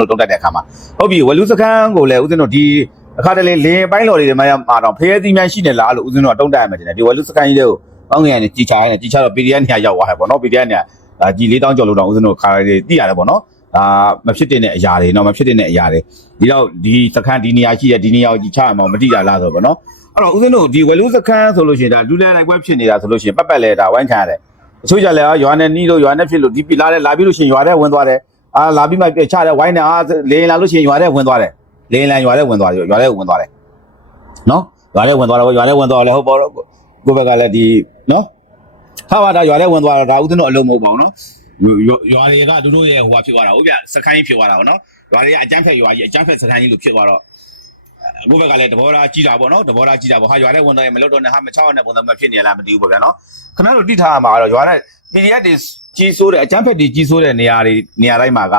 တို့တုံးတက်တဲ့အခါမှာဟုတ်ပြီဝလူစခန်းကိုလည်းဦးဇင်းတို့ဒီအခါတလေလင်းပိုင်းတော်တွေမှာမှာတော့ဖရဲသီးများရှိနေလားလို့ဦးဇင်းတို့ကတုံးတက်ရမယ်တင်တယ်ဒီဝလူစခန်းကြီးလေးကိုအောင်းငယ်နဲ့ကြီးချာနေကြီးချာတော့ PDF နေရာရောက်သွားတယ်ပေါ့နော် PDF နေရာဒါကြီး၄တောင်းကျော်လို့တော့ဦးဇင်းတို့ခါရီသိရတယ်ပေါ့နော်ဒါမဖြစ်တဲ့အရာတွေနော်မဖြစ်တဲ့အရာတွေဒီတော့ဒီစခန်းဒီနေရာရှိတဲ့ဒီနေရာကိုကြီးချရမှာမတိရလားဆိုပေါ့နော်အဲ့တော့ဦးဇင်းတို့ဒီဝလူစခန်းဆိုလို့ရှိရင်ဒါလူလဲလိုက်ပွဲဖြစ်နေတာဆိုလို့ရှိရင်ပတ်ပတ်လဲဒါဝိုင်းခံရတယ်အချို့ကြလဲရွာနဲ့နီးလို့ရွာနဲ့ဖြစ်လို့ဒီပြီလာတဲ့လာပြီးလို့ရှိရင်ရွာထဲဝင်သွားတယ် အာလာပြီးမှပြချတယ်ဝိုင်းနေအာလေလာလို့ရှိရင်ရွာထဲဝင်သွားတယ်လေလန်ရွာထဲဝင်သွားတယ်ရွာထဲဝင်သွားတယ်နော်ရွာထဲဝင်သွားတော့ရွာထဲဝင်သွားလဲဟုတ်ပါတော့ကိုဘက်ကလည်းဒီနော်ဟာပါဒါရွာထဲဝင်သွားတော့ဒါဥဒ္ဒနောအလုံးမဟုတ်ပါဘူးနော်ရွာတွေကတို့တို့ရဲ့ဟိုဟာဖြစ်သွားတာဟုတ်ဗျစခိုင်းဖြစ်သွားတာဟုတ်နော်ရွာတွေကအကျန်းဖက်ရွာကြီးအကျန်းဖက်စခိုင်းကြီးလို့ဖြစ်သွားတော့ကိုဘက်ကလည်းတဘောသားကြီးတာပေါ့နော်တဘောသားကြီးတာပေါ့ဟာရွာထဲဝင်သွားရင်မလွတ်တော့နဲ့ဟာမချောက်နဲ့ပုံစံမဖြစ်နေလားမသိဘူးပေါ့ဗျာနော်ခဏတို့တိထားရမှာတော့ရွာနဲ့ PDF တွေကြီးစိုးတဲ့အကြမ်းဖက်တွေကြီးစိုးတဲ့နေရာတွေနေရာတိုင်းမှာက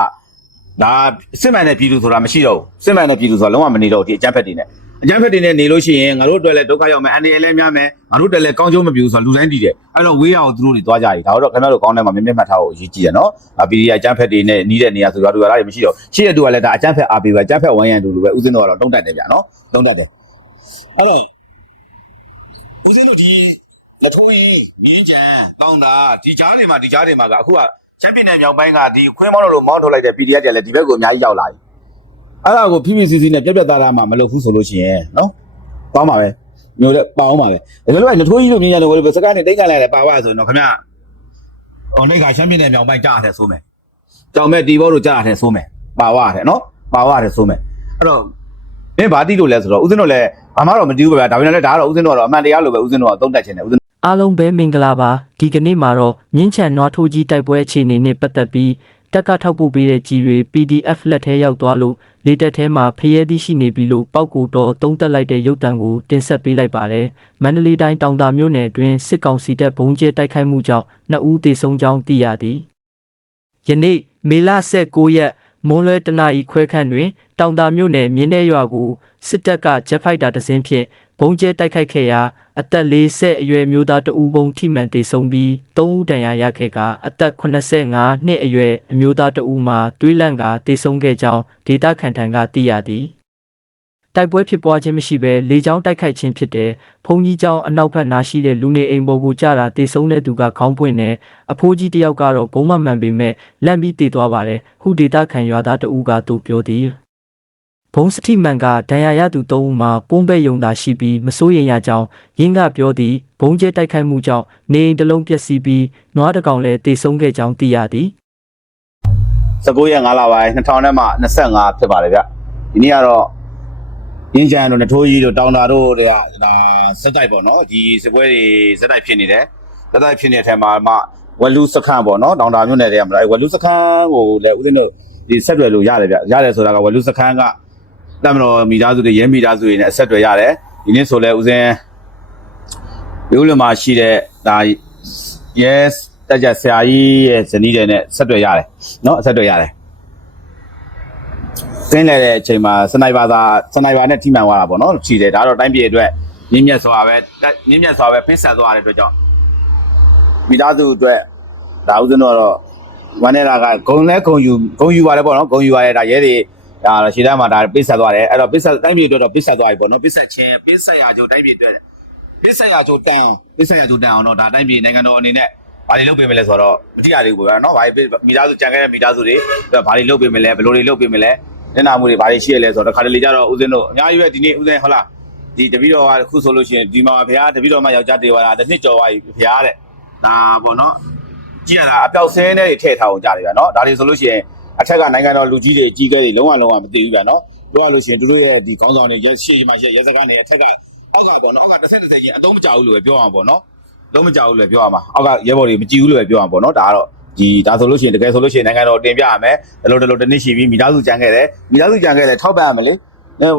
ဒါစစ်မှန်တဲ့ပြည်သူဆိုတာမရှိတော့ဘူးစစ်မှန်တဲ့ပြည်သူဆိုတာလုံးဝမနေတော့ဘူးဒီအကြမ်းဖက်တွေနဲ့အကြမ်းဖက်တွေနဲ့နေလို့ရှိရင်ငါတို့အတွက်လည်းဒုက္ခရောက်မယ်အန္တရာယ်လည်းများမယ်ငါတို့အတွက်လည်းကောင်းကျိုးမပြဘူးဆိုတာလူတိုင်းတည်တယ်အဲ့တော့ဝေးရအောင်သူတို့တွေသွားကြပြီဒါတော့ခင်ဗျားတို့ကောင်းတဲ့မှာမြင်မြင်မှတ်ထားဖို့အရေးကြီးတယ်နော်အ PDF အကြမ်းဖက်တွေနဲ့နီးတဲ့နေရာဆိုရွာတွေရွာတွေမရှိတော့ရှေ့ရတူကလည်းဒါအကြမ်းဖက်အားပေးပဲအကြမ်းဖက်ဝိုင်းရန်တူလိုပဲဥစဉ်တော့တော့တုံးတက်တယ်ဗျာနော်တုံးတက်တယ်အဲ့တော့ဥစဉ်တို့ဒီ လက်ထုံးရေးမြင်းကြံတောင်းတာဒီကြားတွေမှာဒီကြားတွေမှာကအခုကချန်ပီယံနယ်မြောက်ပိုင်းကဒီခွင်းမောင်းလို့မောင်းထုတ်လိုက်တဲ့ PDF တွေလည်းဒီဘက်ကိုအများကြီးရောက်လာပြီအဲ့ဒါကို PPCC နဲ့ပြက်ပြက်သားသားမှမလုပ်ဘူးဆိုလို့ရှိရင်နော်ပေါင်းပါပဲမျိုးတဲ့ပေါင်းပါပဲဒါကြလို့လက်ထိုးကြီးတို့မြင်းကြံလို့ဘယ်စကားနဲ့တိတ်ကန်လိုက်တယ်ပါပါဆိုရင်တော့ခင်ဗျဟိုနေ့ကချန်ပီယံနယ်မြောက်ပိုင်းကြားရတယ်ဆိုမယ်ကြောင်မဲ့တီဘောတို့ကြားရတယ်ဆိုမယ်ပါဝရတယ်နော်ပါဝရတယ်ဆိုမယ်အဲ့တော့မင်းဘာတိလို့လဲဆိုတော့ဦးဇင်းတို့လည်းဘာမှတော့မတီးဘူးဗျာဒါပေမဲ့လည်းဒါကတော့ဦးဇင်းတို့ကတော့အမှန်တရားလို့ပဲဦးဇင်းတို့ကသုံးသပ်ချင်တယ်ဦးဇင်း အားလုံးပဲမင်္ဂလာပါဒီကနေ့မှာတော့မြင်းချံနွားထိုးကြီးတိုက်ပွဲအခြေအနေနဲ့ပတ်သက်ပြီးတက်ကထောက်ပို့ပေးတဲ့ကြီးတွေ PDF လက်ထဲရောက်သွားလို့လေတက်ထဲမှာဖျဲသီးရှိနေပြီလို့ပောက်ကူတော်သုံးသက်လိုက်တဲ့ရုပ်တံကိုတင်ဆက်ပေးလိုက်ပါတယ်မန္တလေးတိုင်းတောင်တာမြို့နယ်အတွင်းစစ်ကောင်စီတပ်ဘုံကျဲတိုက်ခိုက်မှုကြောင့်နှစ်ဦးသေဆုံးကြောင်းသိရသည်ယနေ့မေလ19ရက်မွန်းလွဲတနာရီခွဲခန့်တွင် တောင်တာမြို့နယ်မြင်းတဲ့ရွာကိုစစ်တပ်ကဂျက်ဖိုက်တာတစ်စင်းဖြင့် ဘုံကျဲတိုက်ခိုက်ခဲ့ရာအသက်40အရွယ်မျိုးသားတဦးပုံထိမှန်တေဆုံးပြီး3ဦးဒဏ်ရာရခဲ့ကအသက်85နှစ်အရွယ်အမျိုးသားတဦးမှာတွေးလန့်ကတေဆုံးခဲ့ကြောင်းဒေတာခန်ထံကသိရသည်တိုက်ပွဲဖြစ်ပွားခြင်းမရှိဘဲလေကြောင်းတိုက်ခိုက်ခြင်းဖြစ်တဲ့ဘုံကြီးကျောင်းအနောက်ဘက်နားရှိတဲ့လူနေအိမ်ပေါ်ကိုကြာတာတေဆုံးတဲ့သူကခေါင်းပွင့်နေအဖိုးကြီးတယောက်ကတော့ဘုံမမှန်ပေမဲ့လန့်ပြီးတေသွားပါတယ်ဟုဒေတာခန်ရွာသားတဦးကသူပြောသည် ဘုံစတိမန်ကဒဏ်ရာရသူ၃ဦးမှာပုံးပဲ့ယုံတာရှိပြီးမစိုးရိမ်ရကြောင်းရင်းကပြောသည်ဘုံကျဲတိုက်ခိုက်မှုကြောင့်နေအိမ်တစ်လုံးပျက်စီးပြီးနွားတစ်ကောင်လည်းတေဆုံးခဲ့ကြောင်းသိရသည်19ရက်5လပိုင်း2000နဲ့မှ25ဖြစ်ပါတယ်ဗျဒီနေ့ကတော့ရင်းချန်တို့နထိုးကြီးတို့တောင်တာတို့တွေကဒါစက်တိုက်ပေါ့နော်ဒီစပွဲတွေစက်တိုက်ဖြစ်နေတယ်စက်တိုက်ဖြစ်နေတဲ့အထက်မှာမှဝလူစခန်းပေါ့နော်တောင်တာမြို့နယ်တွေကမလားဝလူစခန်းကိုလည်းဦးဇင်းတို့ဒီဆက်တွေလို့ရတယ်ဗျရတယ်ဆိုတာကဝလူစခန်းက တမတော်မိသားစုတွေရဲမိသားစုတွေနဲ့အဆက်တွေရတယ်ဒီနေ့ဆိုလဲဦးဇင်းမြို့လမှာရှိတဲ့ဒါ yes တက်ကြဆရာကြီးရဲ့ဇနီးတဲ့နဲ့ဆက်တွေ့ရတယ်เนาะဆက်တွေ့ရတယ်စင်းလည်းတဲ့အချိန်မှာစနိုက်ပါသာစနိုက်ပါနဲ့ထိမှန်သွားတာပေါ့နော်ခြိတယ်ဒါတော့တိုင်းပြည်အတွက်မြင့်မြတ်စွာပဲတက်မြင့်မြတ်စွာပဲဖိတ်ဆက်သွားတဲ့အတွက်ကြောင့်မိသားစုအတွက်ဒါဥစဉ်တော့ဝမ်းနေတာကဂုံလဲဂုံယူဂုံယူပါတယ်ပေါ့နော်ဂုံယူရတယ်ဒါရဲတွေ ဒါရှေ့တန်းမှာဒါပိတ်ဆက်သွားတယ်အဲ့တော့ပိတ်ဆက်တိုင်းပြည်အတွက်တော့ပိတ်ဆက်သွားပြီပေါ့နော်ပိတ်ဆက်ခြင်းပိတ်ဆက်ရာကျိုးတိုင်းပြည်အတွက်ပိတ်ဆက်ရာကျိုးတန်ပိတ်ဆက်ရာကျိုးတန်အောင်တော့ဒါတိုင်းပြည်နိုင်ငံတော်အနေနဲ့ဘာတွေလုပ်ပေးမလဲဆိုတော့မတိရသေးဘူးပေါ့နော်ဘာတွေမိသားစုကြံခဲ့တဲ့မိသားစုတွေဘာတွေလုပ်ပေးမလဲဘယ်လိုတွေလုပ်ပေးမလဲညနာမှုတွေဘာတွေရှိရလဲဆိုတော့တခါတလေကြတော့ဦးဇင်းတို့အများကြီးပဲဒီနေ့ဦးဇင်းဟုတ်လားဒီတပည့်တော်ကခုဆိုလို့ရှိရင်ဒီမှာဘုရားတပည့်တော်မှယောက်ျားတေဝါတာတစ်နှစ်ကျော်သွားပြီဘုရားတဲ့ဒါပေါ့နော်ကြည့်ရတာအပြောက်ဆင်းတဲ့တွေထည့်ထားအောင်ကြားတယ်ဗျာနော်ဒါတွေဆိုလို့ရှိရင် အထက်ကနိုင်ငံတော်လူကြီးတွေကြီးကဲတွေလုံးဝလုံးဝမသိဘူးဗျာနော်ပြောရလို့ရှိရင်တို့ရဲ့ဒီခေါင်းဆောင်တွေရက်ရှေ့မှာရက်ရက်စကားနေအထက်ကအောက်ကပေါ့နော်အောက်ကတစ်ဆင့်တစ်ဆင့်ကြီးအတော့မကြောက်ဘူးလို့ပဲပြောအောင်ပေါ့နော်လုံးမကြောက်ဘူးလည်းပြောရမှာအောက်ကရဲဘော်တွေမကြည့်ဘူးလို့ပဲပြောရမှာပေါ့နော်ဒါကတော့ဒီဒါဆိုလို့ရှိရင်တကယ်ဆိုလို့ရှိရင်နိုင်ငံတော်တင်ပြရမယ်ဒီလိုဒီလိုတစ်နှစ်ရှိပြီမိသားစုကြံခဲ့တယ်မိသားစုကြံခဲ့တယ်ထောက်ပံ့ရမယ်လေ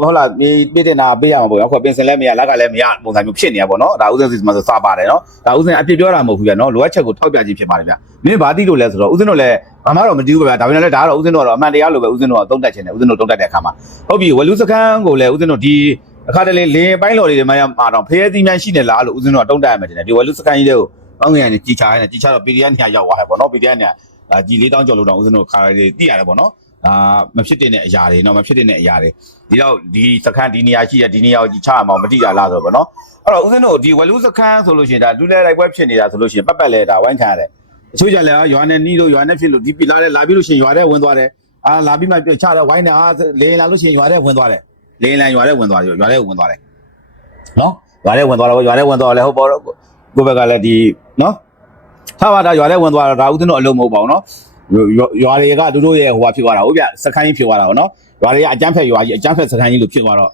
ဟုတ်လားပြေးပြေးတင်တာပေးရမှာပေါ့ရောက်ခွပင်စင်လည်းမရလက်ကလည်းမရပုံစံမျိုးဖြစ်နေရပေါ့နော်ဒါဥစဉ်စီမှာဆိုစပါတယ်နော်ဒါဥစဉ်အပြစ်ပြောတာမဟုတ်ဘူးဗျာနော်လိုအပ်ချက်ကိုထောက်ပြခြင်းဖြစ်ပါတယ်ဗျာမင်းဘာတိလို့လဲဆိုတော့ဥစဉ်တို့လည်းဘာမှတော့မတီးဘူးဗျာဒါပေမဲ့လည်းဒါကတော့ဥစဉ်တို့ကတော့အမှန်တရားလိုပဲဥစဉ်တို့ကသုံးတတ်ခြင်းတယ်ဥစဉ်တို့သုံးတတ်တဲ့အခါမှာဟုတ်ပြီဝလူစခန်းကိုလည်းဥစဉ်တို့ဒီအခါတလေလင်းပိုင်းတော်တွေမှာမှာတော့ဖရဲသီးများရှိနေလားလို့ဥစဉ်တို့ကတုံးတက်ရမယ်တင်တယ်ဒီဝလူစခန်းကြီးလေးကိုအောင်းငယ်နဲ့ကြီးချာနေကြီးချာတော့ PDF နေရာရောက်သွားတယ်ပေါ့နော် PDF နေရာဒါကြီး၄တောင်းကျော်လို့တော့ဦးဇင်းတို့ခါရီသိရတယ်ပေါ့နော် ဒါမဖြစ်တဲ့အရာတွေเนาะမဖြစ်တဲ့အရာတွေဒီတော့ဒီစခန်းဒီနေရာရှိတဲ့ဒီနေရာကိုချရမှာမတိရလားဆိုတော့ဗောနော်အဲ့တော့ဦးဇင်းတို့ဒီဝလူစခန်းဆိုလို့ရှိရင်ဒါလူလဲလိုက်ပွဲဖြစ်နေတာဆိုလို့ရှိရင်ပတ်ပတ်လဲဒါဝိုင်းခံရတယ်အချို့ကြလဲရွာနဲ့နီးလို့ရွာနဲ့ဖြစ်လို့ဒီပြလာလဲလာပြီးလို့ရှိရင်ရွာထဲဝင်သွားတယ်အာလာပြီးမှပြချတယ်ဝိုင်းနေအာလေလာလို့ရှိရင်ရွာထဲဝင်သွားတယ်လေလန်ရွာထဲဝင်သွားတယ်ရွာထဲဝင်သွားတယ်နော်ရွာထဲဝင်သွားတော့ရွာထဲဝင်သွားလဲဟုတ်ပေါ့ကိုဘက်ကလည်းဒီနော်ထားပါဒါရွာထဲဝင်သွားတော့ဒါဦးဇင်းတို့အလုံးမဟုတ်ပါဘူးနော် ရွာတွေကသူတို့ရဲ့ဟိုဟာဖြစ်သွားတာဟုတ်ဗျစခန်းကြီးဖြစ်သွားတာပေါ့နော်ရွာတွေကအကျန်းဖက်ရွာကြီးအကျန်းဖက်စခန်းကြီးလို့ဖြစ်သွားတော့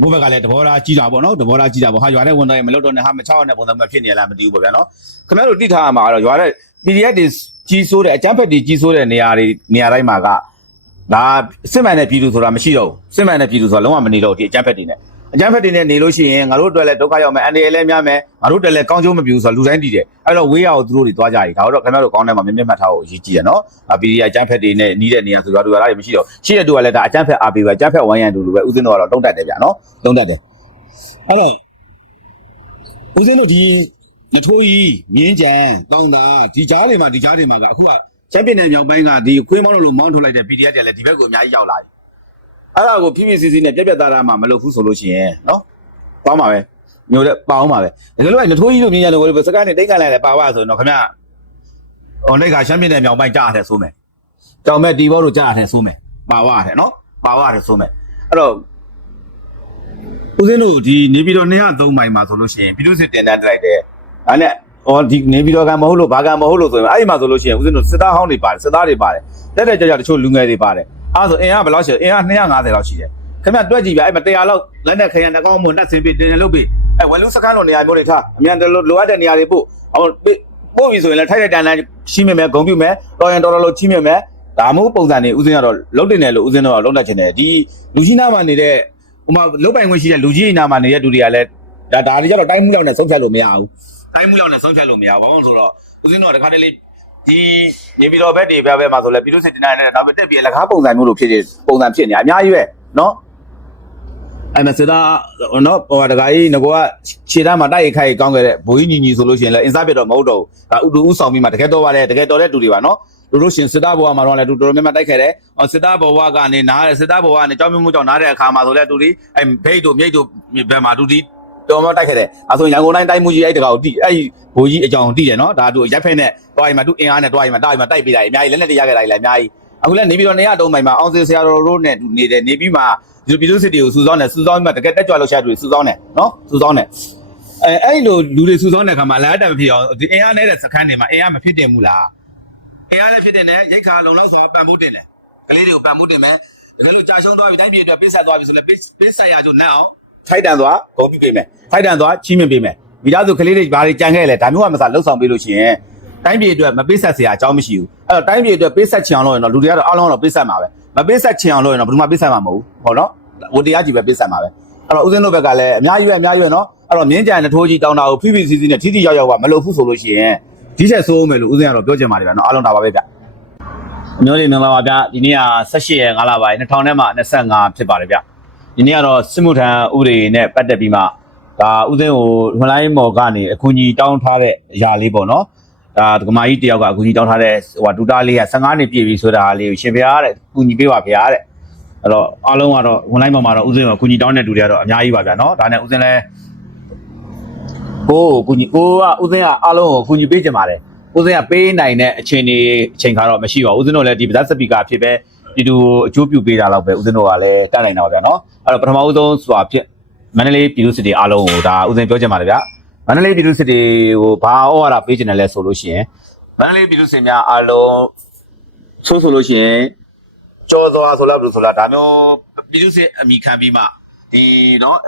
ဘုဘက်ကလည်းတဘောသားကြီးတာပေါ့နော်တဘောသားကြီးတာပေါ့ဟာရွာထဲဝင်တော့ရင်မလွတ်တော့နဲ့ဟာမချောက်နဲ့ပုံစံမဖြစ်နေလားမသိဘူးပေါ့ဗျာနော်ခင်ဗျားတို့တိထားရမှာတော့ရွာထဲ PDF တွေကြီးဆိုးတဲ့အကျန်းဖက်တွေကြီးဆိုးတဲ့နေရာတွေနေရာတိုင်းမှာကဒါစစ်မှန်တဲ့ပြည်သူဆိုတာမရှိတော့ဘူးစစ်မှန်တဲ့ပြည်သူဆိုတာလုံးဝမနေတော့ဘူးဒီအကျန်းဖက်တွေနဲ့ အကျန်းဖက်တွေနဲ့နေလို့ရှိရင်ငါတို့အတွက်လည်းဒုက္ခရောက်မယ်အန္တရာယ်လည်းများမယ်ငါတို့တက်လည်းကောင်းကျိုးမပြဘူးဆိုတာလူတိုင်းတည်တယ်အဲ့တော့ဝေးရအောင်သူတို့တွေသွားကြတယ်ဒါတော့ခင်ဗျားတို့ကောင်းတဲ့မှာမြင်မြတ်မှတ်ထားဖို့အရေးကြီးရနော်အပီရီအကျန်းဖက်တွေနဲ့နီးတဲ့နေရာဆိုတော့သူကလည်းမရှိတော့ရှိတဲ့သူကလည်းဒါအကျန်းဖက်အပီပဲအကျန်းဖက်ဝိုင်းရန်တူလူပဲဦးစင်းတို့ကတော့တုံးတက်တယ်ဗျာနော်တုံးတက်တယ်အဲ့တော့ဦးစင်းတို့ဒီလထိုးကြီးမြင်းကြံကောင်းတာဒီကြားတွေမှာဒီကြားတွေမှာကအခုကချန်ပီယံနယ်မြောက်ပိုင်းကဒီခွေးမောင်းလို့မောင်းထုတ်လိုက်တဲ့ PDF တွေလည်းဒီဘက်ကိုအများကြီးရောက်လာပြီ အဲ့ဒါကို PPCC နဲ့ပြက်ပြက်သားသားမှမလုပ်ဘူးဆိုလို့ရှိရင်နော်ပေါင်းပါပဲမျိုးတဲ့ပေါင်းပါပဲဒါကြလို့လထိုးကြီးလို့မြင်ရတယ်ဘယ်စကားနဲ့တိတ်ကန်လိုက်လဲပါဝါဆိုရင်တော့ခင်ဗျာဟိုနေ့ကချန်ပီယံနယ်မြောက်ပိုင်းကြားရတယ်ဆိုမယ်။ကြောင်မဲ့တီဘောတို့ကြားရတယ်ဆိုမယ်။ပါဝါရတယ်နော်။ပါဝါရတယ်ဆိုမယ်။အဲ့တော့ဦးဇင်းတို့ဒီနေပြည်တော်203မိုင်မှာဆိုလို့ရှိရင်ပြည်သူစစ်တင်တန်းတက်လိုက်တယ်။ဒါနဲ့ဟောဒီနေပြည်တော်ကမဟုတ်လို့ဘာကမဟုတ်လို့ဆိုရင်အဲ့ဒီမှာဆိုလို့ရှိရင်ဦးဇင်းတို့စစ်သားဟောင်းတွေပါတယ်စစ်သားတွေပါတယ်။တက်တဲ့ကြကြတချို့လူငယ်တွေပါတယ်။ အဲ့ဒါဆိုအင်အားဘယ်လောက်ရှိလဲအင်အား250လောက်ရှိတယ်။ခင်ဗျတွက်ကြည့်ဗျအဲ့မှာ100လောက်လက်နဲ့ခရံနှကောင်းမွန်နှက်စင်ပြီးတင်တယ်လုပ်ပြီးအဲ့ဝလူစခန်းလိုနေရာမျိုးတွေထားအမြန်လိုအပ်တဲ့နေရာတွေပို့ဟောပို့ပြီဆိုရင်လည်းထိုက်ထိုက်တန်တန်ရှိမြင်မယ်ဂုံပြုမယ်တော်ရင်တော်တော်လို့ချိမြင်မယ်ဒါမှမဟုတ်ပုံစံတွေဥစဉ်ကတော့လုံးတင်တယ်လို့ဥစဉ်တော့လုံးတတ်ချင်တယ်ဒီလူကြီးနာမှာနေတဲ့ဟိုမှာလုတ်ပိုင်ခွင့်ရှိတဲ့လူကြီးနာမှာနေတဲ့လူတွေကလည်းဒါဒါတွေကြတော့တိုင်းမှုလောက်နဲ့ဆုံးဖြတ်လို့မရဘူးတိုင်းမှုလောက်နဲ့ဆုံးဖြတ်လို့မရဘူးဘာလို့လဲဆိုတော့ဥစဉ်တော့တခါတလေ ဒီနေပြည်တော်ဘက်တွေဘက်ဘက်မှာဆိုလဲပြည်သူစစ်တင်တဲ့နောက်ပြီးတက်ပြီးလက်ကားပုံစံမျိုးလို့ဖြစ်နေပုံစံဖြစ်နေအများကြီးပဲနော်အဲ့မစတာနော်ဟိုတခါကြီးငကောကခြေသားမှာတိုက်ရိုက်ခိုက်ကောင်းခဲ့တဲ့ဘိုးကြီးညီညီဆိုလို့ရှိရင်လည်းအင်စားပြတော့မဟုတ်တော့ဘူးဒါဥတူဥဆောင်ပြီးမှတကယ်တော့ပါတယ်တကယ်တော်တဲ့တူတွေပါနော်တို့လို့ရှင်စစ်သားဘဝမှာတော့လည်းတူတော်တော်များများတိုက်ခဲ့တယ်ဟောစစ်သားဘဝကနေနားစစ်သားဘဝကနေကြောင်းမျိုးမျိုးကြောင့်နားတဲ့အခါမှာဆိုလဲတူဒီအဲ့ဘိတ်တို့မြိတ်တို့ဘယ်မှာတူဒီ တော်မတိုက်ခဲ့တယ်အဲဆိုရန်ကုန်တိုင်းတိုက်မှုကြီးအဲ့တကောင်တိအဲ့ဘိုးကြီးအကြောင်းတိတယ်နော်ဒါတို့ရက်ဖက်နဲ့တွားရင်မှတူအင်အားနဲ့တွားရင်မှတိုက်ရင်မှတိုက်ပေးတာအများကြီးလက်နဲ့တရခဲ့တာလည်းအများကြီးအခုလည်းနေပြီးတော့နေရတုံးမိုင်မှာအောင်စင်ဆရာတော်တို့နဲ့နေတယ်နေပြီးမှဒီပြည်သူစစ်တွေကိုစူဆောင်းတယ်စူဆောင်းပြီးမှတကယ်တက်ကြွလို့ရှာတွေစူဆောင်းတယ်နော်စူဆောင်းတယ်အဲအဲ့လိုလူတွေစူဆောင်းတဲ့အခါမှာလာတတ်မဖြစ်အောင်ဒီအင်အားနေတဲ့စခန်းတွေမှာအင်အားမဖြစ်တင်ဘူးလားအင်အားလည်းဖြစ်တင်တယ်ရိတ်ခါလုံလောက်စွာပံ့ပိုးတင်တယ်ကလေးတွေကိုပံ့ပိုးတင်မယ်တကယ်လို့ကြာရှုံးသွားပြီတိုင်းပြည်အတွက်ပေးဆက်သွားပြီဆိုလည်းပေးပေးဆက်ရကြနတ်အောင် ထိုက်တန်စွာဂုဏ်ပြုပေးမယ်ထိုက်တန်စွာချီးမြှင့်ပေးမယ်မိသားစုကလေးတွေဘာတွေကြံခဲ့လဲဒါမျိုးကမစားလှုပ်ဆောင်ပေးလို့ရှိရင်တိုင်းပြည်အတွက်မပေးဆက်စရာအကြောင်းမရှိဘူးအဲ့တော့တိုင်းပြည်အတွက်ပေးဆက်ချင်အောင်လုပ်ရင်တော့လူတွေကတော့အားလုံးကတော့ပေးဆက်မှာပဲမပေးဆက်ချင်အောင်လုပ်ရင်တော့ဘယ်သူမှပေးဆက်မှာမဟုတ်ဘူးဟုတ်နော်ဝတရားကြီးပဲပေးဆက်မှာပဲအဲ့တော့ဦးစင်းတို့ဘက်ကလည်းအများကြီးပဲအများကြီးပဲနော်အဲ့တော့မြင်းကြံတထိုးကြီးတောင်းတာကိုဖိဖိစီးစီးနဲ့ထိထိရောက်ရောက်ကမလုပ်ဘူးဆိုလို့ရှိရင်ဒီချက်ဆိုးမယ်လို့ဦးစင်းကတော့ပြောချင်ပါတယ်ဗျနော်အားလုံးဒါပါပဲဗျအမျိုးတွေမင်္ဂလာပါဗျဒီနေ့က18ရက်9လပိုင်း2025ဖြစ်ပါတယ်ဗျ ဒီနေ့ကတော့စစ်မှုထမ်းဥပဒေနဲ့ပတ်သက်ပြီးမှဒါဥသိန်းကိုဝန်လိုင်းမော်ကနေအကူအညီတောင်းထားတဲ့အရာလေးပေါ့နော်ဒါဒကမာကြီးတယောက်ကအကူအညီတောင်းထားတဲ့ဟိုဒူတာလေးက15နှစ်ပြည့်ပြီဆိုတာလေးကိုရှင်ဖျားတဲ့အကူအညီပေးပါဗျာတဲ့အဲ့တော့အားလုံးကတော့ဝန်လိုင်းမော်မှာတော့ဥသိန်းကိုအကူအညီတောင်းတဲ့လူတွေကတော့အများကြီးပါဗျာနော်ဒါနဲ့ဥသိန်းလဲကိုကိုကူညီကိုကဥသိန်းကအားလုံးကိုအကူအညီပေးကြပါတယ်ဥစဉ်ကပေးနိုင်တဲ့အခြေအနေအချိန်ခါတော့မရှိပါဘူးဥစဉ်တို့လည်းဒီပဇက်စပီကာဖြစ်ပဲ ပြည်သူကိုအကျိုးပြုပေးတာလောက်ပဲဦးဇင်းတို့ကလည်းတတ်နိုင်တာပါဗျာနော်အဲ့တော့ပထမဦးဆုံးစွာဖြင့်မန္တလေးပြည်သူစစ်တီအားလုံးကိုဒါဦးဇင်းပြောချင်ပါတယ်ဗျာမန္တလေးပြည်သူစစ်တီကိုဘာဩဝါဒပေးချင်တယ်လဲဆိုလို့ရှိရင်မန္တလေးပြည်သူစစ်များအားလုံးဆိုဆိုလို့ရှိရင်ကြောစွာဆိုလားဘယ်လိုဆိုလားဒါမျိုးပြည်သူစစ်အမိခံပြီးမှဒီနော်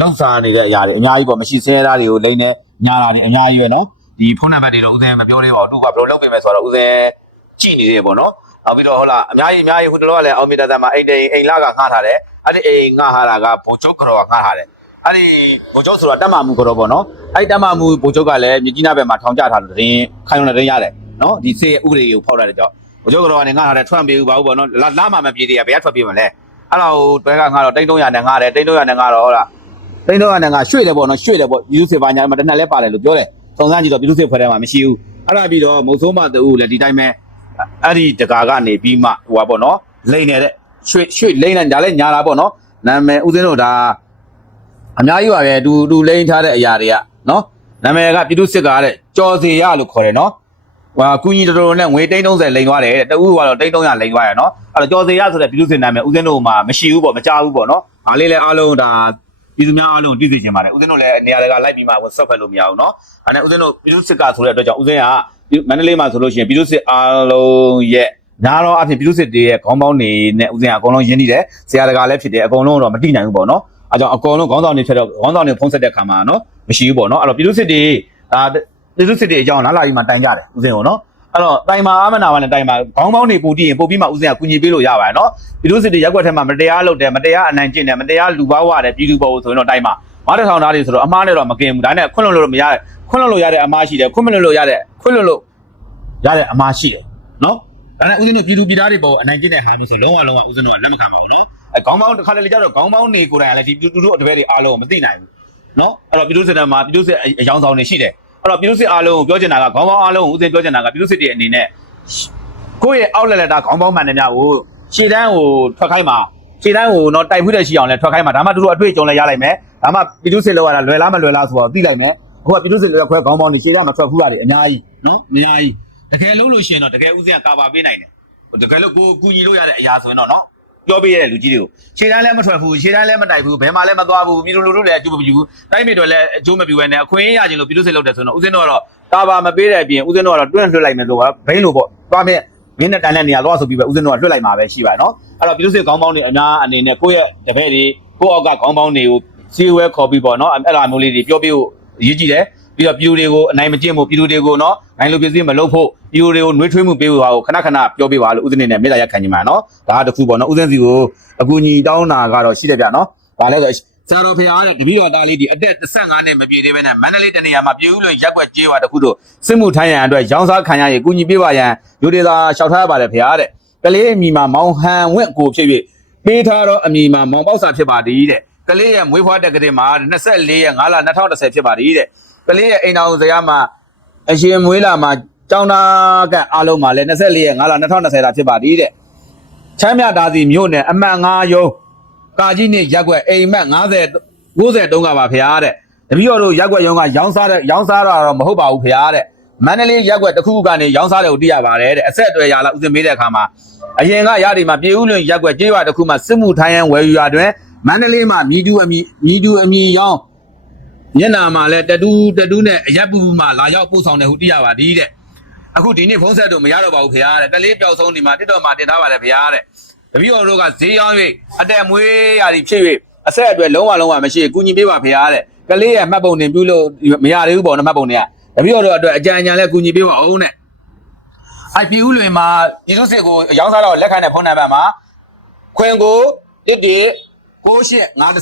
လုံစားနေတဲ့အရာတွေအများကြီးပေါ့မရှိစဲတာတွေကိုလိမ့်နေညာတာတွေအများကြီးပဲနော်ဒီဖုန်းနံပါတ်တွေတော့ဦးဇင်းမပြောသေးပါဘူးသူကဘယ်လိုလုပ်ပေးမလဲဆိုတော့ဦးဇင်းကြည့်နေသေးတယ်ပေါ့နော် နောက်ပြီးတော့ဟုတ်လားအများကြီးအများကြီးဟိုတလောကလည်းအောင်မီတာတမှာအိမ်တိန်အိမ်လာကငှားထားတယ်အဲ့ဒီအိမ်ငှားထားတာကဘိုချုပ်ကြောကငှားထားတယ်အဲ့ဒီဘိုချုပ်ဆိုတာတက်မှမှုကြောပေါ့နော်အဲ့ဒီတက်မှမှုဘိုချုပ်ကလည်းမြကြီးနားဘက်မှာထောင်ကျထားလို့တင်းခိုင်လုံတဲ့တင်းရတယ်နော်ဒီစေဥပဒေကိုဖောက်ထားတဲ့ကြောင့်ဘိုးချုပ်ကတော့ကနေငါထားတဲ့ထွက်ပေးဘူးပါဘူးပေါ့နော်လာလာမှမပြေသေးရဘယ်ကထွက်ပေးမလဲအဲ့တော့တွဲကငါတော့တိန်း300နဲ့ငါတယ်တိန်း300နဲ့ငါတော့ဟုတ်လားတိန်း300နဲ့ငါရွှေ့တယ်ပေါ့နော်ရွှေ့တယ်ပေါ့ယူစစ်ပါညာမှာတနက်လဲပါတယ်လို့ပြောတယ်စုံစမ်းကြည့်တော့ပြည်သူစစ်ဖွဲ့ထဲမှာမရှိဘူးအဲ့ဒါပြီးတော့မုံဆိုးမတူလည်းဒီတိုင်းပဲ အဲ့ဒီတကာကနေပြီးမှဟိုပါပေါ့နော်လိန်နေတဲ့ရွှေရွှေလိန်နေဒါလည်းညာလာပေါ့နော်နာမည်ဦးစင်းတို့ဒါအများကြီးပါပဲတူတူလိန်ထားတဲ့အရာတွေကနော်နာမည်ကပြည်သူစစ်ကားတဲ့ကြော်စီရလို့ခေါ်တယ်နော်ဟွာကုကြီးတော်တော်နဲ့ငွေတိန်း30လိန်သွားတယ်တဲ့တဦးကတော့တိန်း300လိန်သွားရနော်အဲ့တော့ကြော်စီရဆိုတဲ့ပြည်သူစစ်နာမည်ဦးစင်းတို့မှာမရှိဘူးပေါ့မကြားဘူးပေါ့နော်ဒါလေးလည်းအားလုံးဒါပြည်သူများအားလုံးသိသိချင်ပါတယ်ဦးစင်းတို့လည်းနေရာတကာလိုက်ပြီးမှဆက်ဖက်လို့မရဘူးနော်အဲ့ဒါဦးစင်းတို့ပြည်သူစစ်ကားဆိုတဲ့အတွက်ကြောင့်ဦးစင်းက မန္တလေးမှာဆိုလို့ရှိရင်ပြည်သူစစ်အားလုံးရဲ့ညာတော့အဖြစ်ပြည်သူစစ်တွေရဲ့ခေါင်းပေါင်းနေနဲ့ဦးစင်းကအကုန်လုံးရင်းနှီးတယ်ဆရာတကာလည်းဖြစ်တယ်အကုန်လုံးတော့မတိနိုင်ဘူးပေါ့နော်အဲကြောင့်အကုန်လုံးခေါင်းဆောင်တွေဖြစ်တော့ခေါင်းဆောင်တွေဖုံးဆက်တဲ့ခါမှာနော်မရှိဘူးပေါ့နော်အဲ့တော့ပြည်သူစစ်တွေအာပြည်သူစစ်တွေအကြောင်းလာလာကြီးမှတိုင်ကြတယ်ဦးစင်းကိုနော်အဲ့တော့တိုင်မာအာမနာဝနဲ့တိုင်မာခေါင်းပေါင်းနေပူတည်ရင်ပို့ပြီးမှဦးစင်းကကူညီပေးလို့ရပါတယ်နော်ပြည်သူစစ်တွေရက်ွက်ထဲမှာမတရားလုပ်တယ်မတရားအနိုင်ကျင့်တယ်မတရားလူပါဝတယ်ပြည်သူပေါ်ဆိုရင်တော့တိုင်မာမတထောင်သားတွေဆိုတော့အမားနဲ့တော့မကင်ဘူးဒါနဲ့ခွင့်လွှတ်လို့မရ ခွင့်လွှတ်လို့ရတဲ့အမားရှိတယ်ခွင့်မလွှတ်လို့ရတဲ့ခွင့်လွှတ်လို့ရတဲ့အမားရှိတယ်နော်ဒါနဲ့ဦးဇင်းတို့ပြည်သူပြည်သားတွေပေါ်အနိုင်ကျင့်တဲ့ဟာမျိုးဆိုလုံးဝလုံးဝဦးဇင်းတို့ကလက်မခံပါဘူးနော်အဲခေါင်းပေါင်းတစ်ခါတလေကျတော့ခေါင်းပေါင်းတွေကိုယ်တိုင်ကလည်းဒီပြည်သူတို့အတပည့်တွေအားလုံးမသိနိုင်ဘူးနော်အဲ့တော့ပြည်သူစစ်တွေမှာပြည်သူစစ်အယောင်ဆောင်တွေရှိတယ်အဲ့တော့ပြည်သူစစ်အားလုံးကိုပြောချင်တာကခေါင်းပေါင်းအားလုံးကိုဦးဇင်းပြောချင်တာကပြည်သူစစ်တွေအနေနဲ့ကိုယ့်ရဲ့အောက်လက်လက်တာခေါင်းပေါင်းမှန်တယ်များကိုရှေ့တန်းကိုထွက်ခိုင်းမှာရှေ့တန်းကိုတော့တိုက်ဖွေးတဲ့ရှိအောင်လဲထွက်ခိုင်းမှာဒါမှတူတူအတွေ့အကြုံလဲရလိုက်မယ်ဒါမှပြည်သူစစ်လောက်ရတာလွယ်လားမလွယ်လားဆိုတော့သိလိုက်မယ် အခုကပြည်သူစစ်လောက်ခွဲခေါင်းပေါင်းနေရှေ့တန်းမှာထွက်ဖူးရတယ်အများကြီးနော်အများကြီးတကယ်လုံးလို့ရှိရင်တော့တကယ်ဦးဇင်းကကာပါပေးနိုင်တယ်တကယ်လို့ကိုကူညီလို့ရတဲ့အရာဆိုရင်တော့နော်ပြောပေးရတဲ့လူကြီးတွေကိုခြေတန်းလည်းမထွက်ဘူးခြေတန်းလည်းမတိုက်ဘူးဘယ်မှလည်းမသွားဘူးပြည်သူလူထုလည်းအကျိုးမပြုဘူးတိုက်မိတော့လည်းအကျိုးမပြုဘဲနဲ့အခွင့်အရေးရခြင်းလို့ပြည်သူစစ်လုပ်တယ်ဆိုတော့ဦးစင်းတို့ကတော့ကာပါမပေးတဲ့အပြင်ဦးစင်းတို့ကတော့တွန့်လွှတ်လိုက်မယ်လို့ကဘိန်းလို့ပေါ့သွားမဲ့မင်းနဲ့တန်တဲ့နေရာသွားဆိုပြီးပဲဦးစင်းတို့ကလွှတ်လိုက်မှာပဲရှိပါနော်အဲ့တော့ပြည်သူစစ်ခေါင်းပေါင်းတွေအများအနေနဲ့ကိုယ့်ရဲ့တပည့်တွေကိုယ့်အောက်ကခေါင်းပေါင်းတွေကိုစီဝဲခေါ်ပြီးပေါ့နော်အဲ့ဒါမျိုးလေးတွေပြောပြဖို့ ရည်ကြည်တယ်ပြီးတော့ပြည်သူတွေကိုအနိုင်မကျင့်ဖို့ပြည်သူတွေကိုနော်နိုင်လို့ပြည်စည်းမလုပ်ဖို့ပြည်သူတွေကိုနှွေးထွေးမှုပေးဖို့ဟာကိုခဏခဏပြောပြပါလို့ဦးစင်းနေနဲ့မေတ္တာရက်ခံကြပါနော်ဒါကတစ်ခုပေါ့နော်ဦးစင်းစီကိုအကူအညီတောင်းတာကတော့ရှိတယ်ဗျနော်ဒါလည်းဆိုဆရာတော်ဖရာတဲ့တပည့်တော်သားလေးဒီအသက်15နှစ်မပြည့်သေးဘဲနဲ့မန္တလေးတနေရာမှာပြည်ဦးလွင်ရက်ွက်ကျေးရွာတစ်ခုတို့စစ်မှုထမ်းရန်အတွက်ရောင်းစားခံရရင်ကူညီပေးပါရန်ယူဒေသာလျှောက်ထားရပါတယ်ဖရာတဲ့ကလေးအမိမှာမောင်ဟန်ဝင့်ကိုဖြစ်ဖြစ်ပေးထားတော့အမိမှာမောင်ပေါက်စာဖြစ်ပါတည်းတဲ့ ကလေးရဲ့မွေးဖွားတက်ကလေးမှာ24ရက်5လ2010ဖြစ်ပါတည်းတဲ့ကလေးရဲ့အိမ်တော်စရာမှာအရှင်မွေးလာမှာကျောင်းသားကအားလုံးမှာလည်း24ရက်5လ2020တာဖြစ်ပါတည်းတဲ့ချမ်းမြတာစီမြို့နယ်အမှတ်9ရုံးကာကြီးနေရက်ွက်အိမ်မက်90 93ကပါဖရားတဲ့တပည့်တော်တို့ရက်ွက်ရုံးကရောင်းစားတဲ့ရောင်းစားတာတော့မဟုတ်ပါဘူးဖရားတဲ့မန္တလေးရက်ွက်တစ်ခုခုကနေရောင်းစားတယ်ကိုသိရပါတယ်တဲ့အဆက်အသွယ်ရလာဥစဉ်မေးတဲ့အခါမှာအရင်ကရဒီမှာပြေဦးလွင်ရက်ွက်ကျေးရွာတစ်ခုမှာစစ်မှုထိုင်းရန်ဝယ်ယူရတွင် မန္တလေးမှာမြည်တူအမီမြည်တူအမီရောင်းညနာမှာလဲတတူးတတူးနဲ့အရက်ပူပူမှာလာရောက်ပို့ဆောင်တယ်ဟုသိရပါသည်တဲ့အခုဒီနေ့ဖုန်းဆက်တော့မရတော့ပါဘူးဖရားတဲ့တလေးပျောက်ဆုံးဒီမှာတစ်တော်မှာတင်ထားပါတယ်ဖရားတဲ့တပည့်တော်တို့ကဈေးရောင်း၍အတက်မွေးရာဒီဖြစ်၍အဆက်အသွယ်လုံးဝလုံးဝမရှိကူညီပေးပါဖရားတဲ့ကလေးရဲ့မှတ်ပုံတင်ပြုလို့မရသေးဘူးပေါ့နော်မှတ်ပုံတင်ကတပည့်တော်တို့အတွက်အကြံဉာဏ်လဲကူညီပေးပါအောင်တဲ့ IP ဥလွင်မှာပြည်သူစစ်ကိုရောင်းစားတော့လက်ခံတဲ့ဖုန်းနံပါတ်မှာခွင်ကို11 98 930နောက်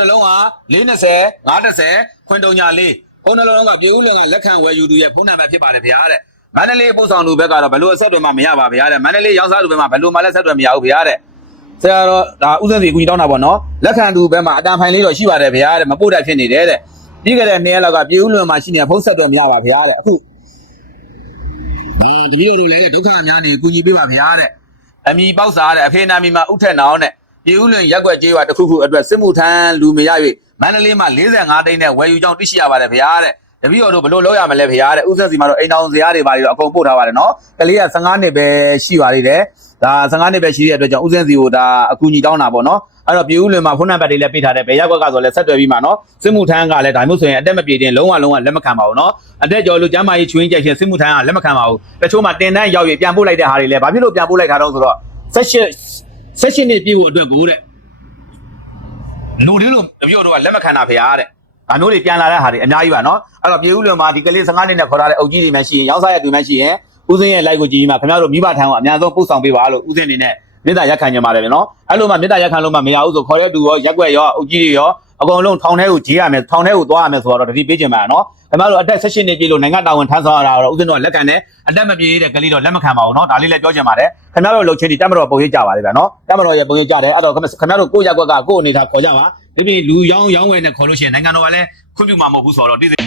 တစ်လုံးက420 930ခွင်တုံညာလေးဖုန်းနှလုံးကပြည်ဦးလွင်ကလက်ခံဝယ်ယူသူရဲ့ဖုန်းနံပါတ်ဖြစ်ပါတယ်ဗျာတဲ့မန္တလေးပို့ဆောင်သူဘက်ကတော့ဘယ်လိုအဆက်အသွယ်မှမရပါဗျာတဲ့မန္တလေးရောင်းစားသူဘက်မှာဘယ်လိုမှလက်ဆက်အသွယ်မရဘူးဗျာတဲ့ဆရာတော်ဒါဥစဉ်စီကူကြီးတောင်းတာပေါ့နော်လက်ခံသူဘက်မှာအတန်ဖိုင်လေးတော့ရှိပါတယ်ဗျာတဲ့မပို့တတ်ဖြစ်နေတယ်တဲ့ပြီးခဲ့တဲ့နေ့လောက်ကပြည်ဦးလွင်မှာရှိနေတဲ့ဖုန်းဆက်အသွယ်မရပါဗျာတဲ့အခုဟောတပည့်တော်တို့လည်းဒုက္ခအများနေကူညီပေးပါဗျာတဲ့အမိပေါက်စားတဲ့အဖေနာမီမှာဥထက်နောင်တဲ့ ပြည်ဦးလွင်ရက်ွက်ကျေးရွာတစ်ခုခုအတွက်စစ်မှုထမ်းလူမရ၍မန္တလေးမှာ45တိန်းနဲ့ဝယ်ယူကြောင်းသိရှိရပါတယ်ဗျာတဲ့တပည့်တော်တို့ဘယ်လိုလုပ်ရမလဲဗျာတဲ့ဥဆက်စီမှာတော့အိမ်တော်ဇရာတွေပါပြီးတော့အကုန်ပို့ထားပါတယ်နော်ကလေးက15နှစ်ပဲရှိပါသေးတယ်ဒါ15နှစ်ပဲရှိတဲ့အတွက်ကြောင့်ဥစဉ်စီကိုဒါအကူအညီတောင်းတာပေါ့နော်အဲ့တော့ပြည်ဦးလွင်မှာဖုန်းနံပါတ်တွေလည်းပေးထားတယ်ဘယ်ရက်ွက်ကဆိုလဲဆက်သွယ်ပြီးမှနော်စစ်မှုထမ်းကလည်းဒါမျိုးဆိုရင်အတက်မပြေတင်လုံးဝလုံးဝလက်မခံပါဘူးနော်အတက်ကျော်လို့ကျမ်းမာရေးချွေးကြက်ရှင်စစ်မှုထမ်းကလက်မခံပါဘူးတချို့မှာတင်တန်းရောက်ရင်ပြန်ပို့လိုက်တဲ့ဟာတွေလည်းဘာဖြစ်လို့ပြန်ပို့လိုက်တာတော့ဆိုတော့ဆက်ရှစ် ဆက်ရှစ်နှစ်ပြည့်ဖို့အတွက်ကိုတဲ့လူတွေလို့တပြို့တော့လက်မခံတာဖရားတဲ့ဒါမျိုးတွေပြန်လာတဲ့ဟာတွေအများကြီးပါနော်အဲ့တော့ပြည်ဦးလွင်မှာဒီကလေး15နှစ်နဲ့ခေါ်ထားတဲ့အုပ်ကြီးတွေမှရှိရင်ရောင်းစားရတူမှရှိရင်ဦးစင်းရဲ့ like ကိုကြည့်ပြီးမှခင်ဗျားတို့မိဘထံကိုအများဆုံးပို့ဆောင်ပေးပါလို့ဦးစင်းအနေနဲ့မေတ္တာရက်ခံကြပါတယ်ဗျနော်အဲ့လိုမှမေတ္တာရက်ခံလို့မှမရဘူးဆိုခေါ်ရတူရောရက်ွက်ရောအုပ်ကြီးတွေရော အကုန်လုံးထောင်ထဲကိုကြီးရမယ်ထောင်ထဲကိုသွားရမယ်ဆိုတော့တတိပေးကြပါနော်ခင်ဗျားတို့အသက်16နှစ်ပြည့်လို့နိုင်ငံတာဝန်ထမ်းဆောင်ရတာတော့ဦးစင်းတို့ကလက်ခံတယ်အသက်မပြည့်တဲ့ကလေးတော့လက်မခံပါဘူးနော်ဒါလေးလည်းပြောချင်ပါတယ်ခင်ဗျားတို့လှုပ်ချင်းဒီတက်မတော်ပုံရိပ်ကြပါလေဗျနော်တက်မတော်ရဲ့ပုံရိပ်ကြတယ်အဲ့တော့ခင်ဗျားတို့ကိုရက်ွက်ကကိုအနေထားခေါ်ကြပါဒီပြင်လူရောင်းရောင်းဝယ်နဲ့ခေါ်လို့ရှိရင်နိုင်ငံတော်ကလည်းခွင့်ပြုမှာမဟုတ်ဘူးဆိုတော့သိစေ